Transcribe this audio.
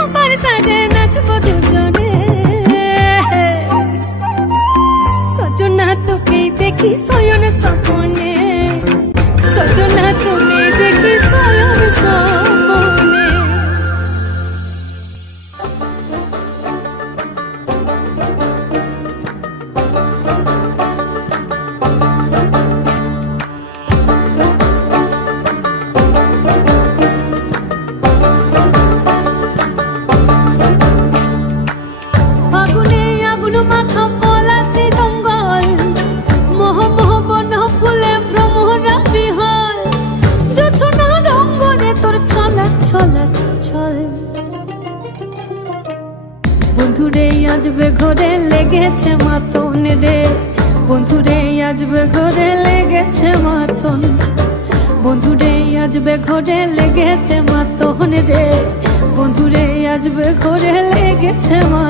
সবার সাজে নাচবো দুজনে। সজনা তোকে দেখি শয়ন স্বপনে, সজনা তোকে দেখি শয়ন স্বপনে। ফাগুনে আগুন মাখা পলাশি জঙ্গল, মোহ মোহ বন ফুলে ভ্রমরা বিহল। জোছনা রঙ্গনে তোর ছলাক ছলাক ছল। বন্ধুরে আজবে ঘরে লেগেছে মাতন রে, বন্ধুরে আজবে ঘরে লেগেছে মাতন। বন্ধুরে আজবে ঘরে লেগেছে মাতন রে, বন্ধুরে আজবে ঘরে লেগেছে মাতন।